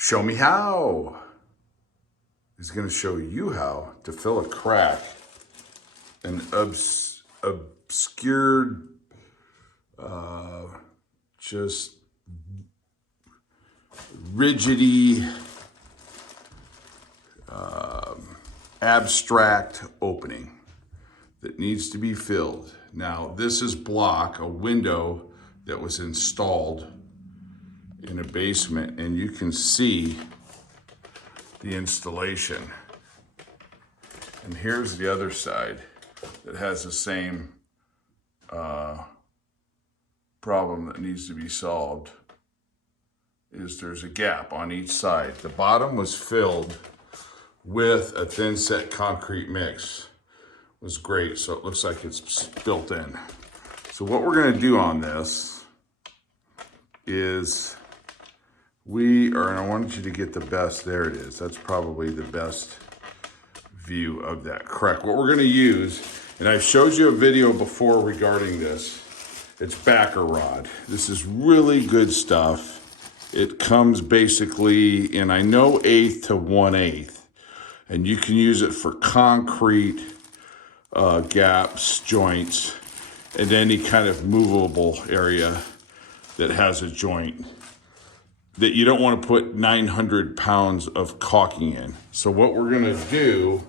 Show me how. He's going to show you how to fill a crack, an obscured, just rigidity, abstract opening that needs to be filled. Now, this is block, a window that was installed in a basement, and you can see the installation. And here's the other side that has the same problem that needs to be solved. Is there's a gap on each side. The bottom was filled with a thin set concrete mix. It was great, so it looks like it's built in. So what we're gonna do on this is and I want you to get the best, there it is. That's probably the best view of that crack. What we're gonna use, and I've showed you a video before regarding this, it's backer rod. This is really good stuff. It comes basically in, I know, 1/8 to 1/8, and you can use it for concrete gaps, joints, and any kind of movable area that has a joint that you don't want to put 900 pounds of caulking in. So what we're gonna do,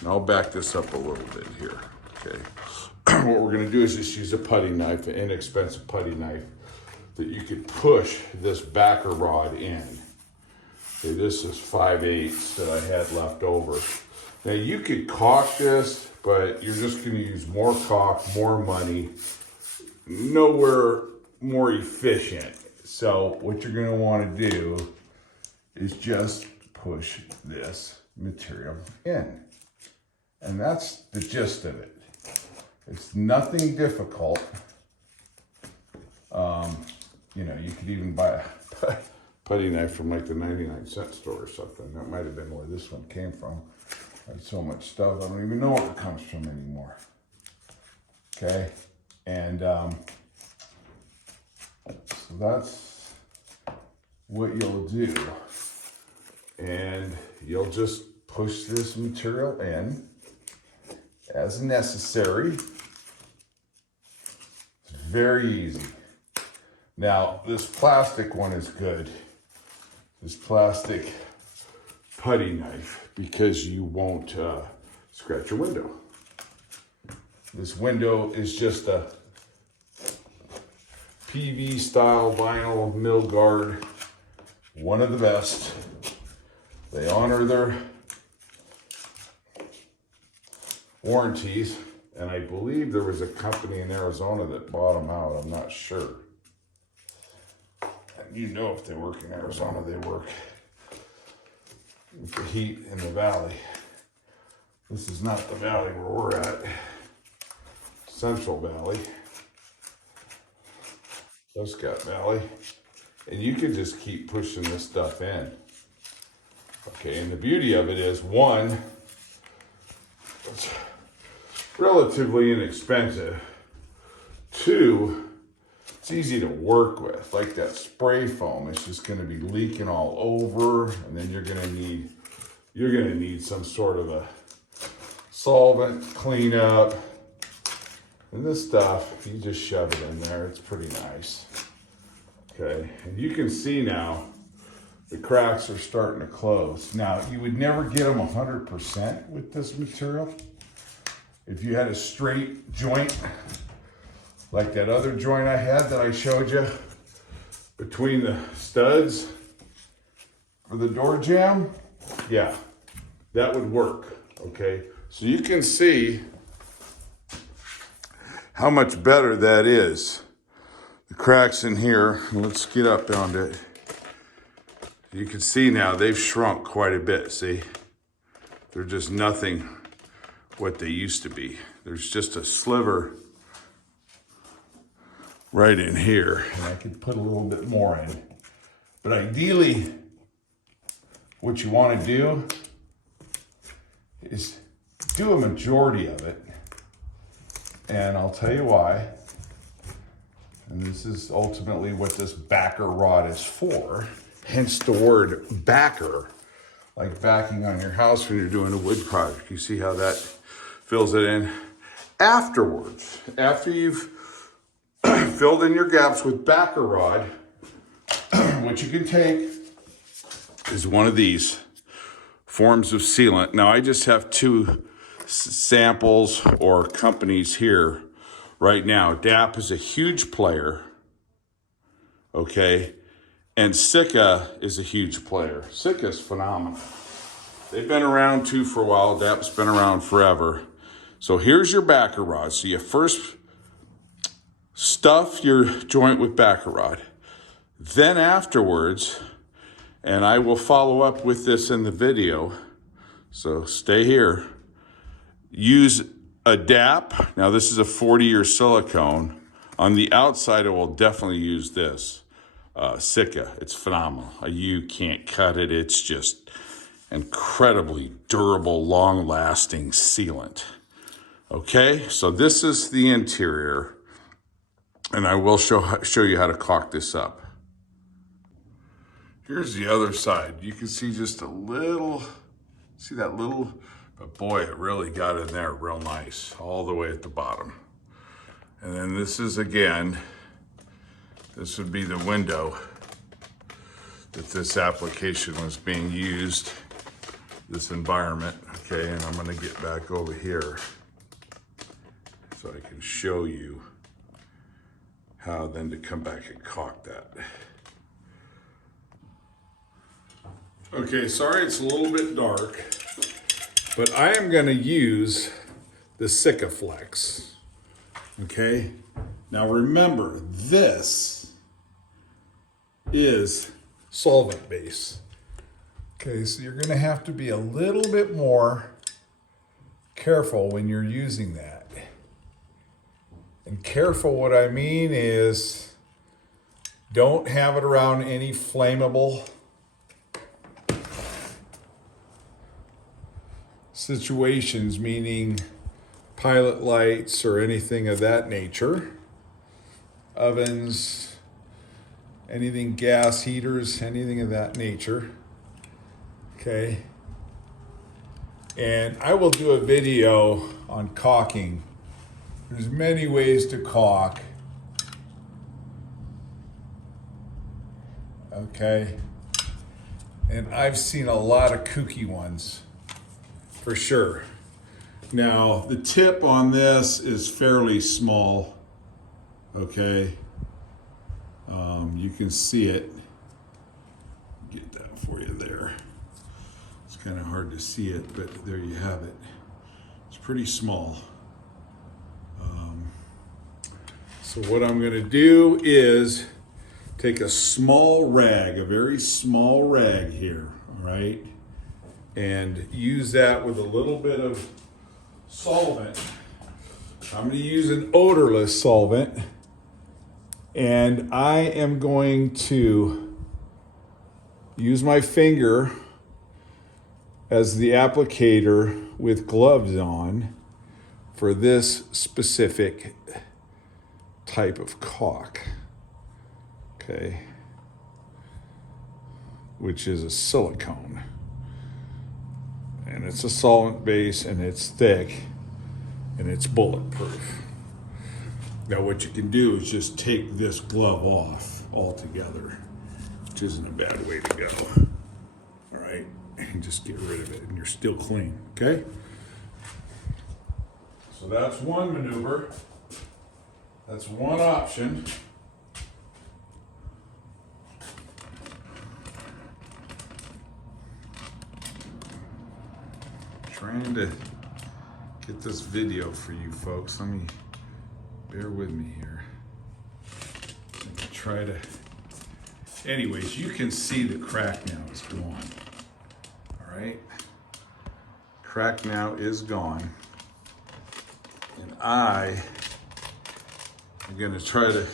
and I'll back this up a little bit here, okay? What we're gonna do is just use a putty knife, an inexpensive putty knife, that you could push this backer rod in. Okay, this is 5/8 that I had left over. Now you could caulk this, but you're just gonna use more caulk, more money, nowhere more efficient. So what you're gonna wanna do is just push this material in. And that's the gist of it. It's nothing difficult. You know, you could even buy a putty knife from like the 99-cent store or something. That might have been where this one came from. I had so much stuff, I don't even know where it comes from anymore. Okay, and so that's what you'll do. And you'll just push this material in as necessary. It's very easy. Now, this plastic one is good. This plastic putty knife, because you won't scratch your window. This window is just a PV style vinyl mill guard, one of the best. They honor their warranties, and I believe there was a company in Arizona that bought them out. I'm not sure. And you know, if they work in Arizona, they work with the heat in the valley. This is not the valley where we're at. Central Valley. Scott Valley. And you can just keep pushing this stuff in. Okay, and the beauty of it is, one, it's relatively inexpensive. Two, it's easy to work with. Like that spray foam, it's just gonna be leaking all over, and then you're gonna need some sort of a solvent cleanup. And this stuff, you just shove it in there. It's pretty nice. Okay, and you can see now the cracks are starting to close. Now, you would never get them 100% with this material. If you had a straight joint, like that other joint I had that I showed you, between the studs for the door jamb, yeah, that would work, okay? So you can see how much better that is. The cracks in here, let's get up on it. You can see now they've shrunk quite a bit, see? They're just nothing what they used to be. There's just a sliver right in here, and I could put a little bit more in. But ideally, what you want to do is do a majority of it. And I'll tell you why. And this is ultimately what this backer rod is for. hence the word backer, like backing on your house when you're doing a wood project. You see how that fills it in? Afterwards, after you've filled in your gaps with backer rod, what you can take is one of these forms of sealant. Now I just have two samples or companies here right now. DAP is a huge player, okay? And Sika is a huge player. Sika is phenomenal. They've been around too for a while. DAP's been around forever. So here's your backer rod. So you first stuff your joint with backer rod. Then afterwards, and I will follow up with this in the video, so stay here. Use a DAP. Now this is a 40-year silicone. On the outside, I will definitely use this. Sika, it's phenomenal. You can't cut it. It's just incredibly durable, long-lasting sealant. Okay, so this is the interior, and I will show you how to caulk this up. Here's the other side. You can see just a little, see that little, but boy, it really got in there real nice, all the way at the bottom. And then this is, again, this would be the window that this application was being used, this environment, okay? And I'm gonna get back over here so I can show you how then to come back and caulk that. Okay, sorry it's a little bit dark, but I am gonna use the Sikaflex, okay? Now remember, this is solvent base. Okay, so you're gonna have to be a little bit more careful when you're using that. And careful, what I mean is, don't have it around any flammable situations, meaning pilot lights or anything of that nature, ovens, anything, gas heaters, anything of that nature, okay? And I will do a video on caulking. There's many ways to caulk, okay? And I've seen a lot of kooky ones, for sure. Now, the tip on this is fairly small, okay? You can see it. Get that for you there. It's kind of hard to see it, but there you have it. It's pretty small. So what I'm gonna do is take a small rag, a very small rag here, all right? And use that with a little bit of solvent. I'm gonna use an odorless solvent, and I am going to use my finger as the applicator with gloves on for this specific type of caulk, okay, which is a silicone. And it's a solvent base, and it's thick, and it's bulletproof. Now what you can do is just take this glove off altogether, which isn't a bad way to go. All right, and just get rid of it, and you're still clean, okay? So that's one maneuver. That's one option. Trying to get this video for you folks. Let me, bear with me here. Let me try to, anyways, you can see the crack now is gone. All right, crack now is gone. And I am gonna try to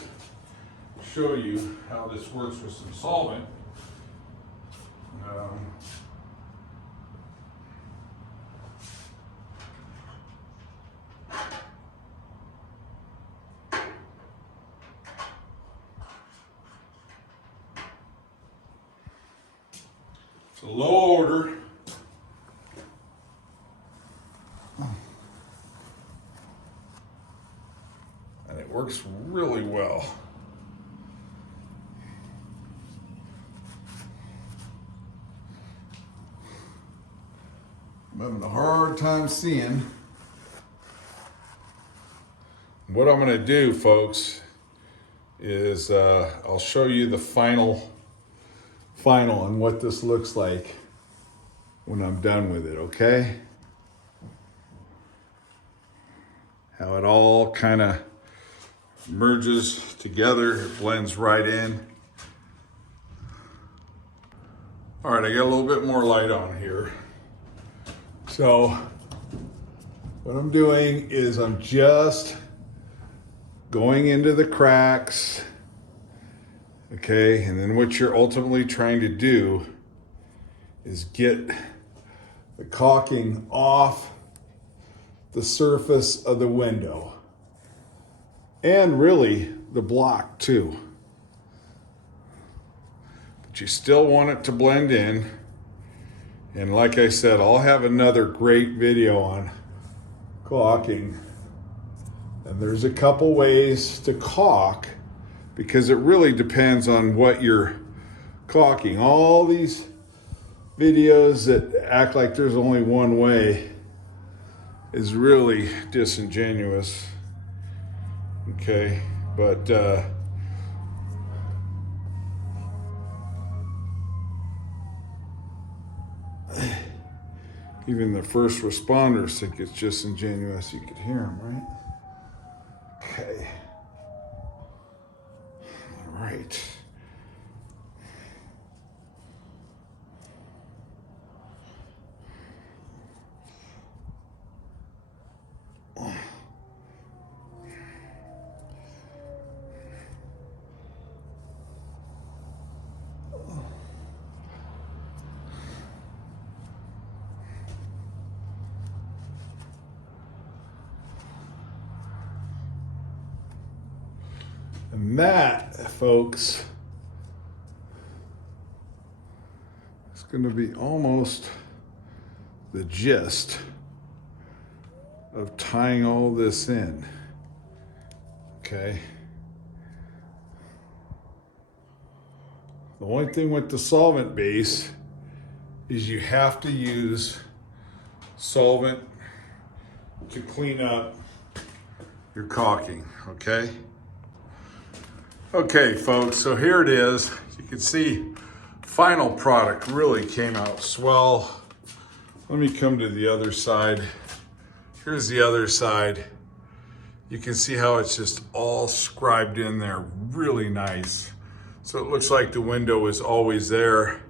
show you how this works with some solvent. It's a low order. And it works really well. I'm having a hard time seeing. What I'm gonna do, folks, is I'll show you the final on what this looks like when I'm done with it, okay? How it all kind of merges together, it blends right in. All right, I got a little bit more light on here. So what I'm doing is I'm just going into the cracks, okay? And then what you're ultimately trying to do is get the caulking off the surface of the window and really the block too. But you still want it to blend in. And like I said, I'll have another great video on caulking. And there's a couple ways to caulk because it really depends on what you're caulking. All these videos that act like there's only one way is really disingenuous. Okay, but even the first responders think it's disingenuous. You could hear them, right? Okay. All right. And that, folks, is going to be almost the gist of tying all this in. Okay. The only thing with the solvent base is you have to use solvent to clean up your caulking, okay? Okay, folks, so here it is. You can see final product really came out swell. Let me come to the other side. Here's the other side. You can see how it's just all scribed in there, really nice. So it looks like the window is always there.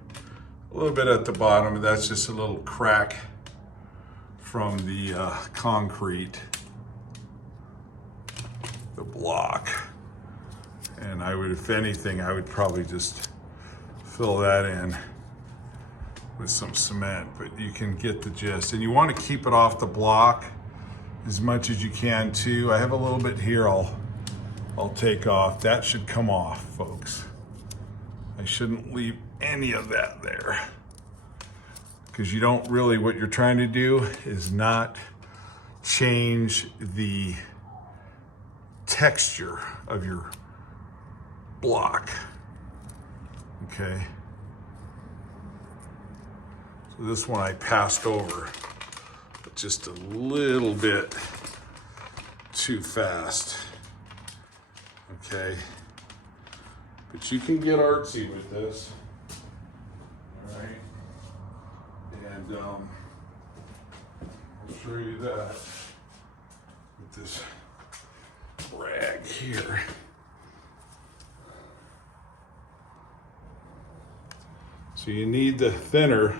A little bit at the bottom, and that's just a little crack from the concrete, the block. And I would, if anything, I would probably just fill that in with some cement, but you can get the gist. And you want to keep it off the block as much as you can too. I have a little bit here I'll take off. That should come off, folks. I shouldn't leave any of that there, because you don't really, what you're trying to do is not change the texture of your block. Okay. So this one I passed over, but just a little bit too fast. Okay. But you can get artsy with this. All right. And I'll show you that with this rag here. So you need the thinner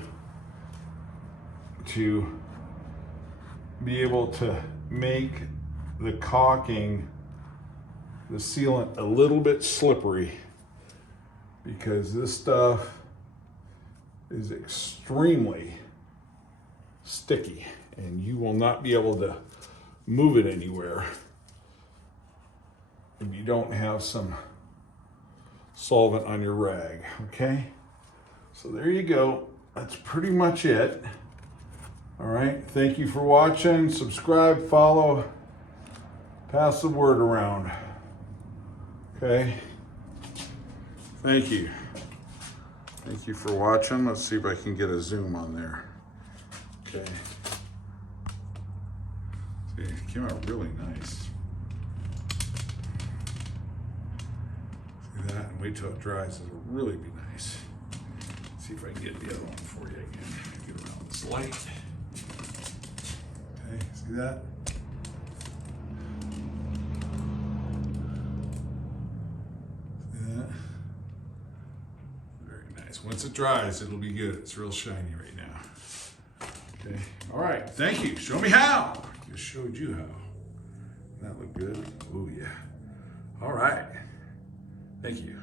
to be able to make the caulking, the sealant, a little bit slippery, because this stuff is extremely sticky and you will not be able to move it anywhere if you don't have some solvent on your rag, okay? So there you go. that's pretty much it. All right, thank you for watching. Subscribe, follow, pass the word around. Okay, thank you. Thank you for watching. Let's see if I can get a zoom on there. Okay. See, it came out really nice. See that? And wait till it dries. It'll really be nice. Let's see if I can get the other one for you again. Get around this light. Okay, see that? See that? Very nice. Once it dries, it'll be good. It's real shiny right now. Okay. All right. Thank you. Show me how. Just showed you how. That look good. Oh yeah. All right. Thank you.